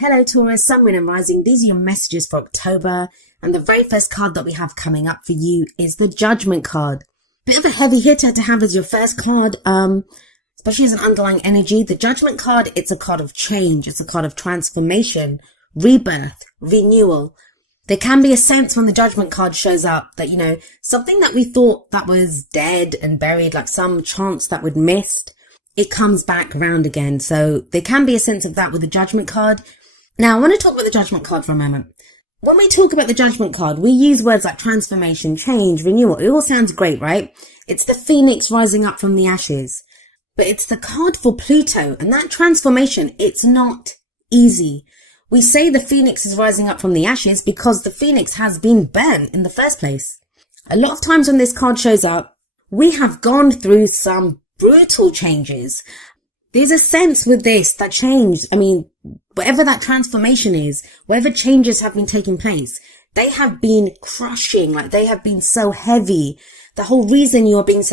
Hello Taurus, Sun, Moon and Rising. These are your messages for October. And the very first card that we have coming up for you is the Judgment card. Bit of a heavy hitter to have as your first card, especially as an underlying energy. The Judgment card, it's a card of change. It's a card of transformation, rebirth, renewal. There can be a sense when the Judgment card shows up that, something that we thought that was dead and buried, like some chance that we'd missed, it comes back around again. So there can be a sense of that with the Judgment card. Now, I want to talk about the Judgment card for a moment. When we talk about the Judgment card, we use words like transformation, change, renewal. It all sounds great, right? It's the phoenix rising up from the ashes. But it's the card for Pluto, and that transformation, it's not easy. We say the phoenix is rising up from the ashes because the phoenix has been burnt in the first place. A lot of times when this card shows up, we have gone through some brutal changes. There's a sense with this that change, whatever that transformation is, whatever changes have been taking place, they have been crushing, they have been so heavy. The whole reason you're being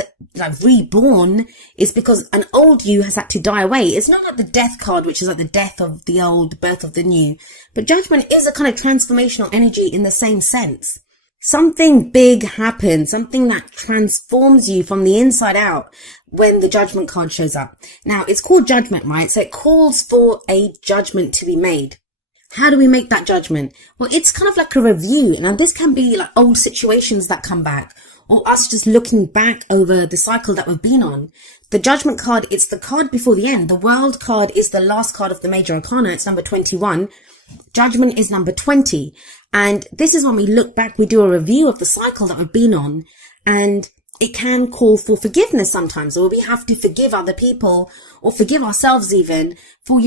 reborn is because an old you has had to die away. It's not like the death card, which is like the death of the old, birth of the new. But Judgment is a kind of transformational energy in the same sense. Something big happens, something that transforms you from the inside out when the Judgment card shows up. Now, it's called Judgment, right? So it calls for a judgment to be made. How do we make that judgment? Well, it's kind of like a review. Now, this can be like old situations that come back, or us just looking back over the cycle that we've been on. The Judgment card, it's the card before the end. The World card is the last card of the major arcana. It's number 21. Judgment is number 20. And this is when we look back, we do a review of the cycle that we've been on, and it can call for forgiveness sometimes, or we have to forgive other people or forgive ourselves even for,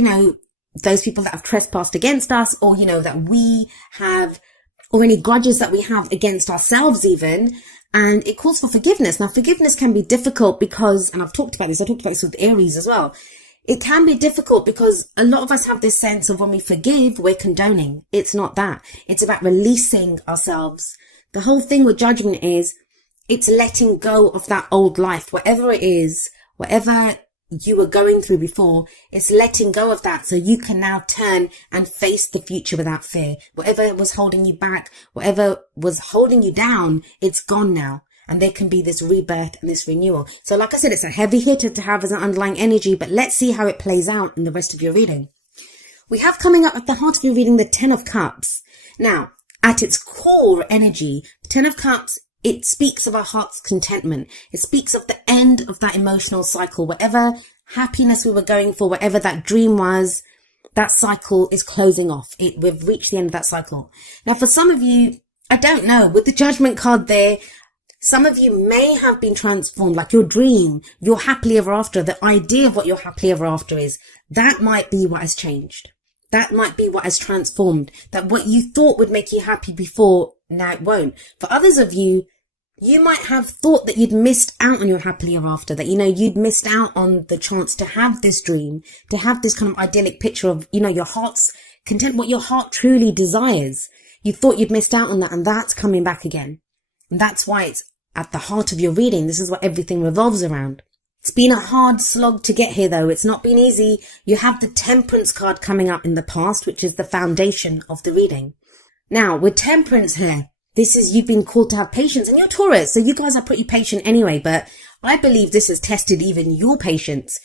those people that have trespassed against us, or, that we have, or any grudges that we have against ourselves even. And it calls for forgiveness. Now, forgiveness can be difficult because, and I talked about this with Aries as well. It can be difficult because a lot of us have this sense of when we forgive, we're condoning. It's not that. It's about releasing ourselves. The whole thing with Judgment is it's letting go of that old life, whatever it is, whatever you were going through before, it's letting go of that so you can now turn and face the future without fear. Whatever was holding you back, whatever was holding you down, it's gone now. And there can be this rebirth and this renewal. So like I said, it's a heavy hitter to have as an underlying energy, but let's see how it plays out in the rest of your reading. We have coming up at the heart of your reading the Ten of Cups. Now, at its core energy, the Ten of Cups, it speaks of our heart's contentment. It speaks of the end of that emotional cycle. Whatever happiness we were going for, whatever that dream was, that cycle is closing off. We've reached the end of that cycle. Now, for some of you, I don't know, with the Judgment card there, some of you may have been transformed, like your dream, your happily ever after, the idea of what your happily ever after is. That might be what has changed. That might be what has transformed. That what you thought would make you happy before, now it won't. For others of you, you might have thought that you'd missed out on your happily ever after, that, you'd missed out on the chance to have this dream, to have this kind of idyllic picture of, your heart's content, what your heart truly desires. You thought you'd missed out on that, and that's coming back again. And that's why it's at the heart of your reading. This is what everything revolves around. It's been a hard slog to get here, though. It's not been easy. You have the Temperance card coming up in the past, which is the foundation of the reading. Now, with Temperance here, this is you've been called to have patience, and you're Taurus, so you guys are pretty patient anyway, but I believe this has tested even your patience.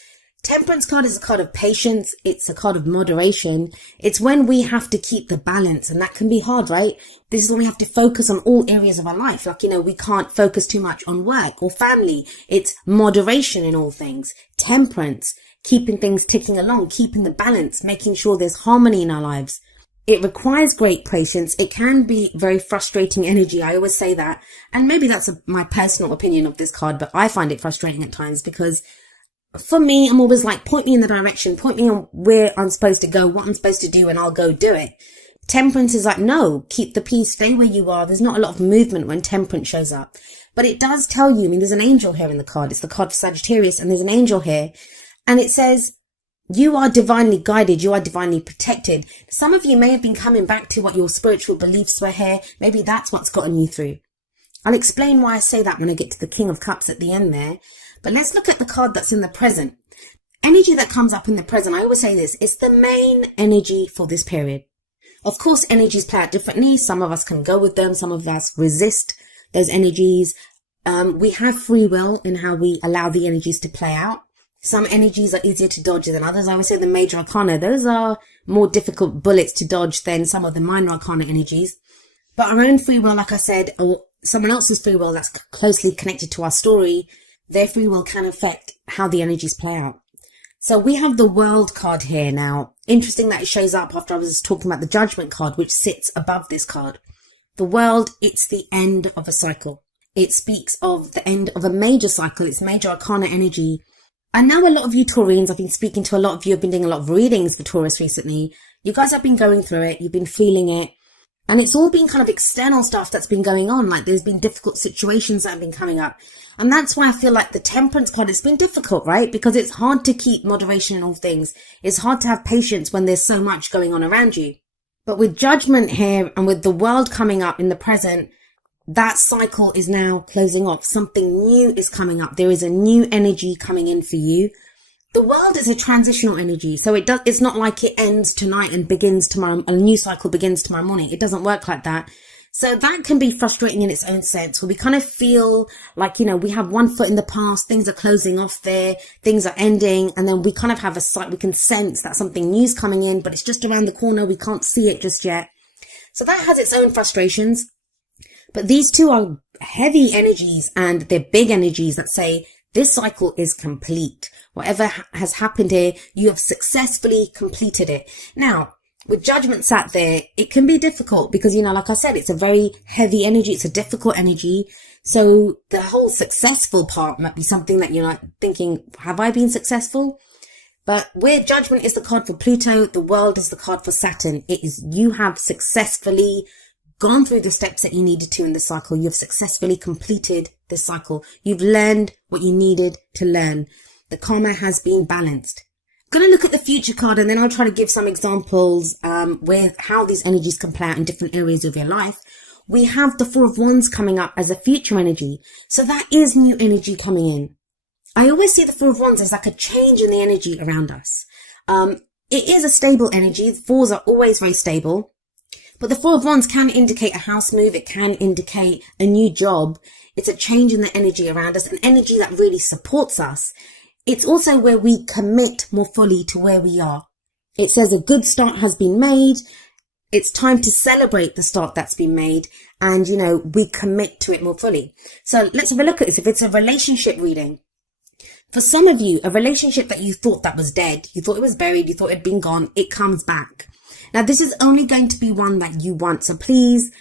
Temperance card is a card of patience. It's a card of moderation. It's when we have to keep the balance, and that can be hard, right? This is when we have to focus on all areas of our life. We can't focus too much on work or family. It's moderation in all things. Temperance, keeping things ticking along, keeping the balance, making sure there's harmony in our lives. It requires great patience. It can be very frustrating energy. I always say that. And maybe that's my personal opinion of this card, but I find it frustrating at times because for me, I'm always like, point me in the direction, point me on where I'm supposed to go, what I'm supposed to do, and I'll go do it. Temperance is like, no, keep the peace, stay where you are. There's not a lot of movement when Temperance shows up. But it does tell you, there's an angel here in the card. It's the card for Sagittarius, and there's an angel here. And it says, you are divinely guided. You are divinely protected. Some of you may have been coming back to what your spiritual beliefs were here. Maybe that's what's gotten you through. I'll explain why I say that when I get to the King of Cups at the end there. But let's look at the card that's in the present. energy that comes up in the present, I always say this, it's the main energy for this period. Of course, energies play out differently. Some of us can go with them. Some of us resist those energies. We have free will in how we allow the energies to play out. Some energies are easier to dodge than others. I would say the major arcana, those are more difficult bullets to dodge than some of the minor arcana energies. But our own free will, like I said, or someone else's free will that's closely connected to our story, their free will can affect how the energies play out. So we have the World card here now. Interesting that it shows up after I was talking about the Judgment card, which sits above this card. The World, it's the end of a cycle. It speaks of the end of a major cycle. It's major arcana energy. I know a lot of you Taurians, I've been speaking to a lot of you, I've been doing a lot of readings for Taurus recently. You guys have been going through it. You've been feeling it. And it's all been kind of external stuff that's been going on. Like there's been difficult situations that have been coming up. And that's why I feel like the Temperance card, it's been difficult, right? Because it's hard to keep moderation in all things. It's hard to have patience when there's so much going on around you. But with Judgment here and with the World coming up in the present, that cycle is now closing off. Something new is coming up. There is a new energy coming in for you. The World is a transitional energy. So it's not like it ends tonight and begins tomorrow. A new cycle begins tomorrow morning. It doesn't work like that. So that can be frustrating in its own sense, where we kind of feel like, we have one foot in the past, things are closing off there, things are ending, and then we kind of have we can sense that something new's coming in, but it's just around the corner. We can't see it just yet. So that has its own frustrations. But these two are heavy energies, and they're big energies that say this cycle is complete. Whatever has happened here, you have successfully completed it. Now, with Judgment sat there, it can be difficult because, like I said, it's a very heavy energy. It's a difficult energy. So the whole successful part might be something that you're like thinking, have I been successful? But where Judgment is the card for Pluto, the World is the card for Saturn. It is, you have successfully gone through the steps that you needed to in the cycle. You've successfully completed this cycle. You've learned what you needed to learn. The karma has been balanced. I'm going to look at the future card, and then I'll try to give some examples with how these energies can play out in different areas of your life. We have the Four of Wands coming up as a future energy. So that is new energy coming in. I always see the Four of Wands as like a change in the energy around us. It is a stable energy. The fours are always very stable. But the Four of Wands can indicate a house move. It can indicate a new job. It's a change in the energy around us, an energy that really supports us. It's also where we commit more fully to where we are. It says a good start has been made. It's time to celebrate the start that's been made. And, we commit to it more fully. So let's have a look at this. If it's a relationship reading, for some of you, a relationship that you thought that was dead, you thought it was buried, you thought it had been gone, it comes back. Now, this is only going to be one that you want. So please,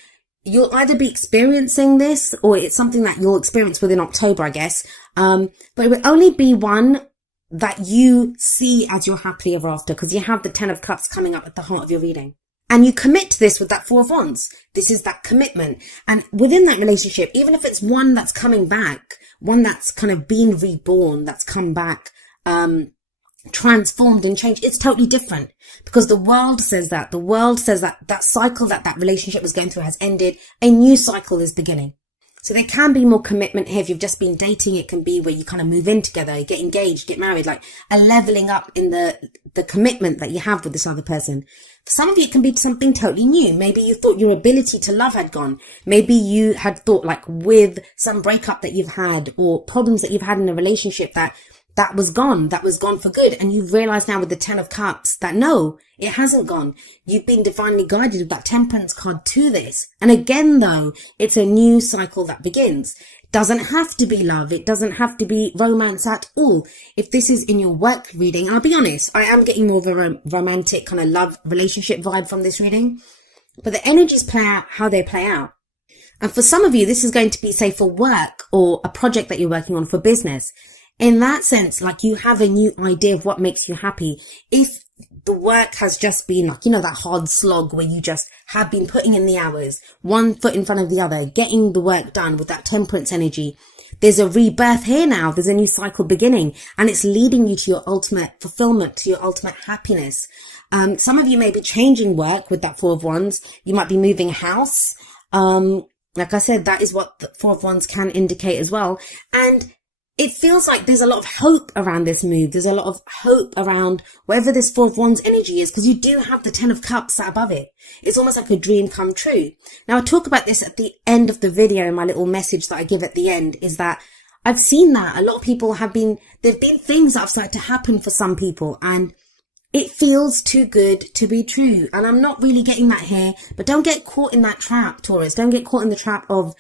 you'll either be experiencing this or it's something that you'll experience within October, I guess. But it will only be one that you see as your happily ever after, because you have the 10 of Cups coming up at the heart of your reading. And you commit to this with that Four of Wands. This is that commitment. And within that relationship, even if it's one that's coming back, one that's kind of been reborn, that's come back, transformed and changed, it's totally different, because the World says that. The World says that that cycle that relationship was going through has ended. A new cycle is beginning. So there can be more commitment here. If you've just been dating, it can be where you kind of move in together, get engaged, get married, like a leveling up in the commitment that you have with this other person. For some of you, it can be something totally new. Maybe you thought your ability to love had gone. Maybe you had thought, like, with some breakup that you've had or problems that you've had in a relationship, that was gone for good. And you've realized now with the 10 of Cups that no, it hasn't gone. You've been divinely guided with that Temperance card to this. And again, though, it's a new cycle that begins. Doesn't have to be love. It doesn't have to be romance at all. If this is in your work reading, I'll be honest, I am getting more of a romantic kind of love relationship vibe from this reading. But the energies play out how they play out. And for some of you, this is going to be, say, for work or a project that you're working on for business. In that sense, like, you have a new idea of what makes you happy. If the work has just been like, that hard slog where you just have been putting in the hours, one foot in front of the other, getting the work done with that Temperance energy, there's a rebirth here now. There's a new cycle beginning, and it's leading you to your ultimate fulfillment, to your ultimate happiness. Some of you may be changing work with that Four of Wands. You might be moving house. Like I said, that is what the Four of Wands can indicate as well. And it feels like there's a lot of hope around this move. There's a lot of hope around wherever this Four of Wands energy is, because you do have the Ten of Cups sat above it. It's almost like a dream come true. Now, I talk about this at the end of the video. My little message that I give at the end is that I've seen that a lot of people there've been things that have started to happen for some people, and it feels too good to be true. And I'm not really getting that here, but don't get caught in that trap, Taurus. Don't get caught in the trap of,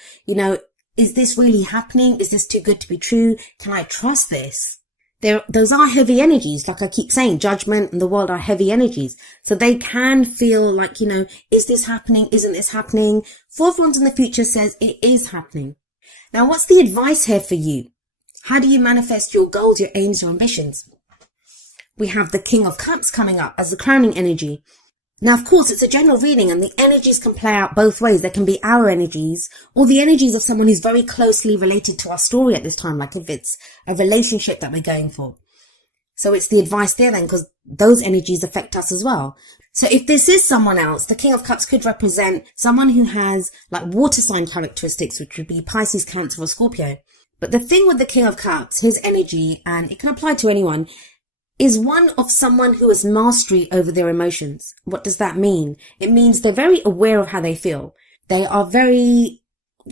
is this really happening? Is this too good to be true? Can I trust this? Those are heavy energies. Like I keep saying, judgment and the world are heavy energies. So they can feel like, is this happening? Isn't this happening? Four of Wands in the future says it is happening. Now, what's the advice here for you? How do you manifest your goals, your aims, your ambitions? We have the King of Cups coming up as the crowning energy. Now, of course, it's a general reading and the energies can play out both ways. There can be our energies or the energies of someone who's very closely related to our story at this time, like if it's a relationship that we're going for. So it's the advice there then, because those energies affect us as well. So if this is someone else, the King of Cups could represent someone who has like water sign characteristics, which would be Pisces, Cancer, or Scorpio. But the thing with the King of Cups, his energy, and it can apply to anyone, is one of someone who has mastery over their emotions. What does that mean? It means they're very aware of how they feel. They are very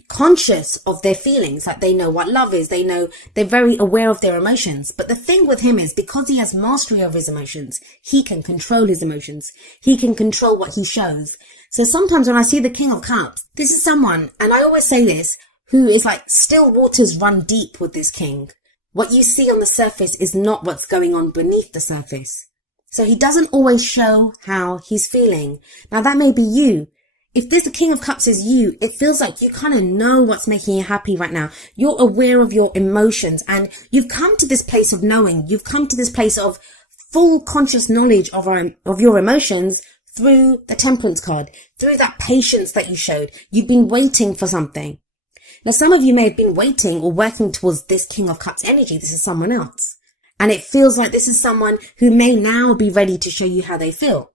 conscious of their feelings, like they know what love is. They're very aware of their emotions. But the thing with him is because he has mastery over his emotions, he can control his emotions. He can control what he shows. So sometimes when I see the King of Cups, this is someone, and I always say this, who is like still waters run deep with this king. What you see on the surface is not what's going on beneath the surface. So he doesn't always show how he's feeling. Now that may be you. If the King of Cups is you, it feels like you kind of know what's making you happy right now. You're aware of your emotions and you've come to this place of knowing. You've come to this place of full conscious knowledge of your emotions through the Temperance card, through that patience that you showed. You've been waiting for something. Now, some of you may have been waiting or working towards this King of Cups energy. This is someone else. And it feels like this is someone who may now be ready to show you how they feel.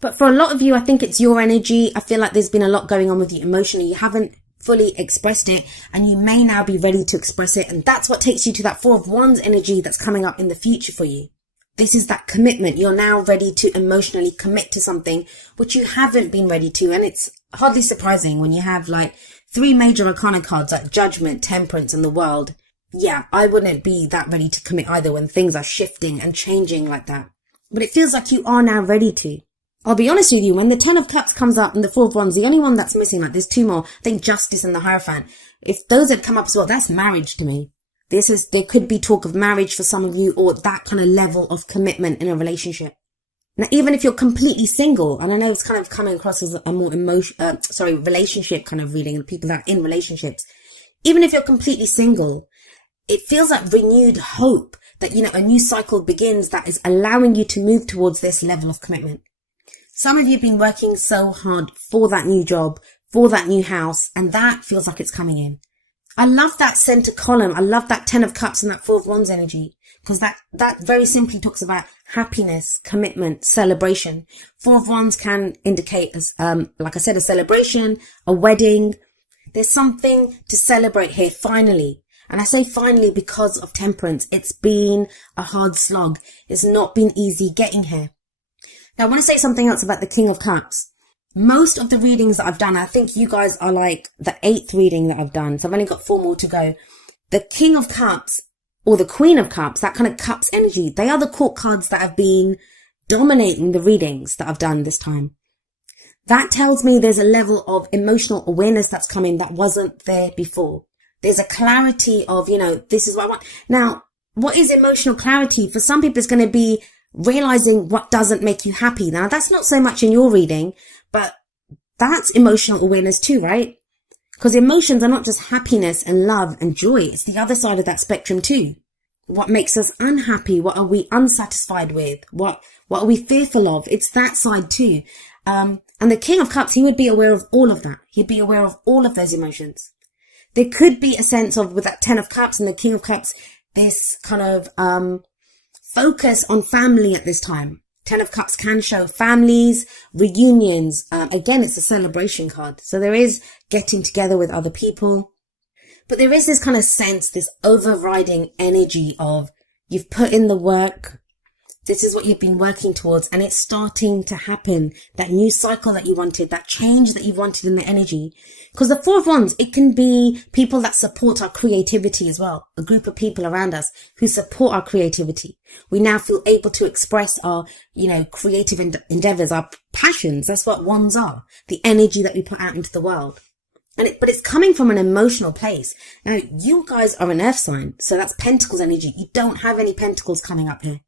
But for a lot of you, I think it's your energy. I feel like there's been a lot going on with you emotionally. You haven't fully expressed it and you may now be ready to express it. And that's what takes you to that Four of Wands energy that's coming up in the future for you. This is that commitment. You're now ready to emotionally commit to something which you haven't been ready to. And it's hardly surprising when you have like 3 major arcana cards like Judgment, Temperance, and the World. Yeah, I wouldn't be that ready to commit either when things are shifting and changing like that. But it feels like you are now ready to. I'll be honest with you, when the Ten of Cups comes up and the Four of Wands, the only one that's missing, like there's 2 more, I think Justice and the Hierophant. If those had come up as well, that's marriage to me. There could be talk of marriage for some of you or that kind of level of commitment in a relationship. Now, even if you're completely single, and I know it's kind of coming across as a more relationship kind of reading, the people that are in relationships, even if you're completely single, it feels like renewed hope that, a new cycle begins that is allowing you to move towards this level of commitment. Some of you have been working so hard for that new job, for that new house, and that feels like it's coming in. I love that center column. I love that 10 of Cups and that 4 of Wands energy, because that very simply talks about happiness, commitment, celebration. 4 of Wands can indicate, as like I said, a celebration, a wedding. There's something to celebrate here, finally. And I say finally because of Temperance. It's been a hard slog. It's not been easy getting here. Now, I want to say something else about the King of Cups. Most of the readings that I've done, I think you guys are like the 8th reading that I've done. So I've only got 4 more to go. The King of Cups or the Queen of Cups, that kind of Cups energy, they are the court cards that have been dominating the readings that I've done this time. That tells me there's a level of emotional awareness that's coming that wasn't there before. There's a clarity of, this is what I want. Now, what is emotional clarity? For some people, it's going to be realizing what doesn't make you happy. Now, that's not so much in your reading, but that's emotional awareness too, right? Because emotions are not just happiness and love and joy. It's the other side of that spectrum too. What makes us unhappy? What are we unsatisfied with? What are we fearful of? It's that side too. And the King of Cups, he would be aware of all of that. He'd be aware of all of those emotions. There could be a sense of, with that 10 of Cups and the King of Cups, this kind of focus on family at this time. 10 of Cups can show families, reunions. Again, it's a celebration card. So there is getting together with other people. But there is this kind of sense, this overriding energy of you've put in the work. This is what you've been working towards, and it's starting to happen. That new cycle that you wanted, that change that you wanted in the energy. Because the Four of Wands, it can be people that support our creativity as well. A group of people around us who support our creativity. We now feel able to express our, creative endeavors, our passions. That's what wands are. The energy that we put out into the world. But it's coming from an emotional place. Now, you guys are an earth sign, so that's Pentacles energy. You don't have any Pentacles coming up here.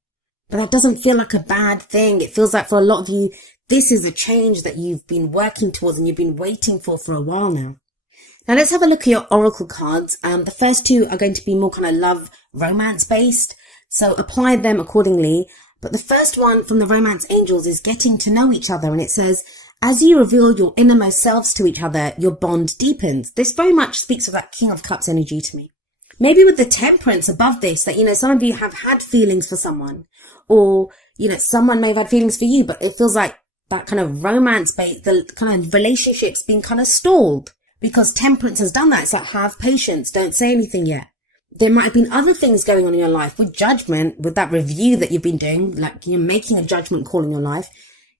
But that doesn't feel like a bad thing. It feels like for a lot of you, this is a change that you've been working towards and you've been waiting for a while now. Now let's have a look at your oracle cards. The first two are going to be more kind of love, romance based. So apply them accordingly. But the first one from the romance angels is getting to know each other. And it says, as you reveal your innermost selves to each other, your bond deepens. This very much speaks of that King of Cups energy to me. Maybe with the Temperance above this, that, some of you have had feelings for someone. Or, someone may have had feelings for you, but it feels like that kind of romance bait, the kind of relationship's been kind of stalled because Temperance has done that. It's like, have patience. Don't say anything yet. There might have been other things going on in your life with Judgment, with that review that you've been doing, like you're making a judgment call in your life.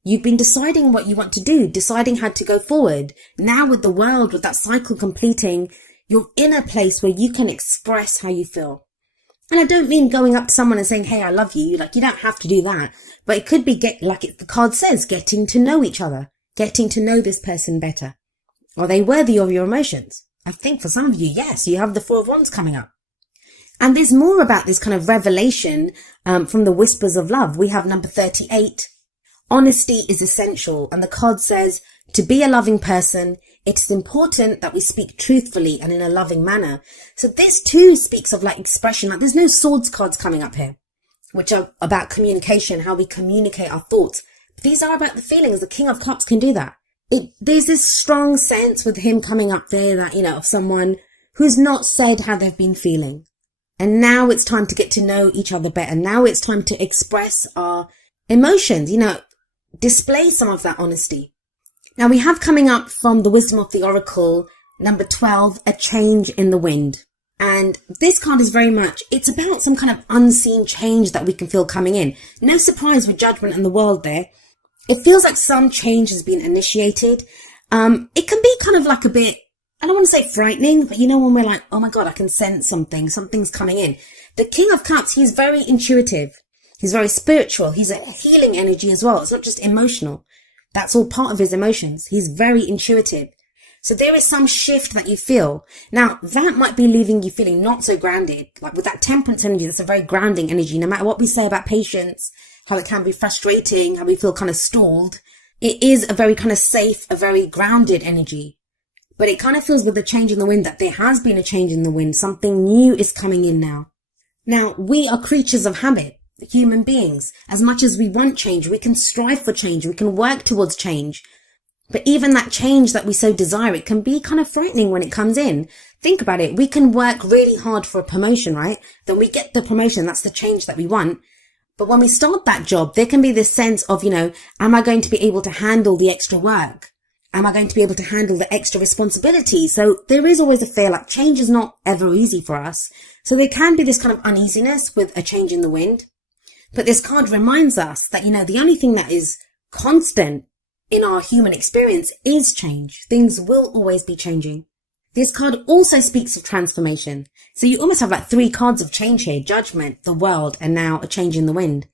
You've been deciding what you want to do, deciding how to go forward. Now with the World, with that cycle completing, you're in a place where you can express how you feel. And I don't mean going up to someone and saying, hey, I love you. Like, you don't have to do that. But it could be the card says, getting to know each other, getting to know this person better. Are they worthy of your emotions? I think for some of you, yes, you have the Four of Wands coming up. And there's more about this kind of revelation from the Whispers of Love. We have number 38. Honesty is essential. And the card says, to be a loving person, it is important that we speak truthfully and in a loving manner. So this too speaks of expression. There's no swords cards coming up here, which are about communication, how we communicate our thoughts. But these are about the feelings. The King of Cups can do that. There's this strong sense with him coming up there that, of someone who's not said how they've been feeling. And now it's time to get to know each other better. Now it's time to express our emotions, display some of that honesty. Now we have coming up from the Wisdom of the Oracle, number 12, a change in the wind. And this card is very much, it's about some kind of unseen change that we can feel coming in. No surprise with Judgment and the World there. It feels like some change has been initiated. It can be kind of like a bit, I don't want to say frightening, but when we're like, oh my God, I can sense something's coming in. The King of Cups, he's very intuitive. He's very spiritual. He's a healing energy as well. It's not just emotional. That's all part of his emotions. He's very intuitive. So there is some shift that you feel. Now, that might be leaving you feeling not so grounded. Like with that Temperance energy, that's a very grounding energy. No matter what we say about patience, how it can be frustrating, how we feel kind of stalled, it is a very kind of safe, a very grounded energy. But it kind of feels with the change in the wind that there has been a change in the wind. Something new is coming in now. Now, we are creatures of habit. Human beings. As much as we want change, we can strive for change, we can work towards change. But even that change that we so desire, it can be kind of frightening when it comes in. Think about it. We can work really hard for a promotion, right? Then we get the promotion. That's the change that we want. But when we start that job, there can be this sense of, am I going to be able to handle the extra work? Am I going to be able to handle the extra responsibility? So there is always a fear, like change is not ever easy for us. So there can be this kind of uneasiness with a change in the wind. But this card reminds us that, the only thing that is constant in our human experience is change. Things will always be changing. This card also speaks of transformation. So you almost have 3 cards of change here: Judgment, the World, and now a change in the wind.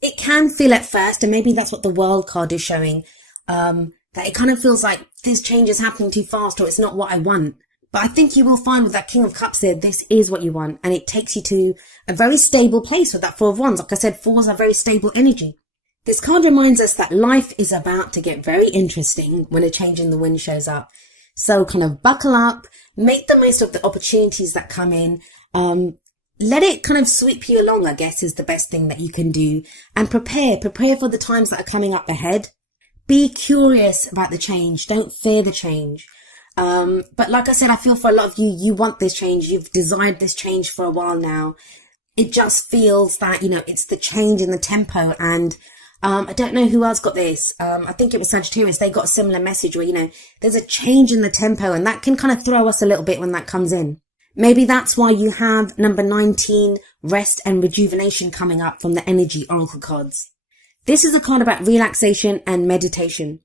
It can feel at first, and maybe that's what the World card is showing, that it kind of feels like this change is happening too fast, or it's not what I want. But I think you will find with that King of Cups there, this is what you want. And it takes you to a very stable place with that Four of Wands. Like I said, fours are very stable energy. This card reminds us that life is about to get very interesting when a change in the wind shows up. So kind of buckle up, make the most of the opportunities that come in. Let it kind of sweep you along, I guess, is the best thing that you can do. And prepare for the times that are coming up ahead. Be curious about the change. Don't fear the change. But like I said, I feel for a lot of you, you want this change. You've desired this change for a while now. It just feels that, it's the change in the tempo, and I don't know who else got this. I think it was Sagittarius. They got a similar message where, there's a change in the tempo, and that can kind of throw us a little bit when that comes in. Maybe that's why you have number 19, rest and rejuvenation, coming up from the energy oracle cards. This is a card about relaxation and meditation.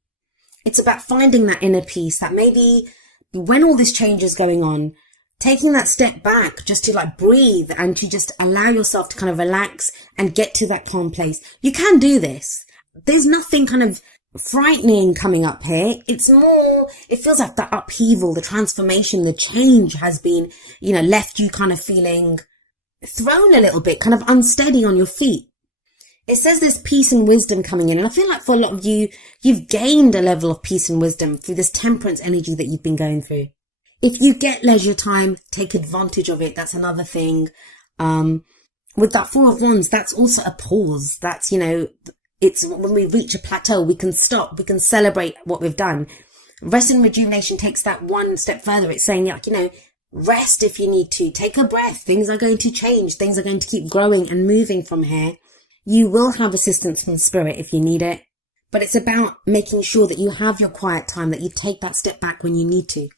It's about finding that inner peace, that maybe when all this change is going on, taking that step back just to breathe and to just allow yourself to kind of relax and get to that calm place. You can do this. There's nothing kind of frightening coming up here. It's more, it feels like the upheaval, the transformation, the change has been, left you kind of feeling thrown a little bit, kind of unsteady on your feet. It says there's peace and wisdom coming in. And I feel like for a lot of you, you've gained a level of peace and wisdom through this temperance energy that you've been going through. If you get leisure time, take advantage of it. That's another thing. With that Four of Wands, that's also a pause. That's, it's when we reach a plateau, we can stop, we can celebrate what we've done. Rest and rejuvenation takes that one step further. It's saying, rest if you need to. Take a breath. Things are going to change. Things are going to keep growing and moving from here. You will have assistance from spirit if you need it. But it's about making sure that you have your quiet time, that you take that step back when you need to.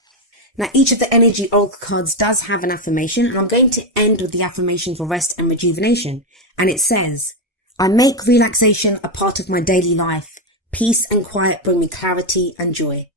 Now, each of the energy oracle cards does have an affirmation, and I'm going to end with the affirmation for rest and rejuvenation. And it says, I make relaxation a part of my daily life. Peace and quiet bring me clarity and joy.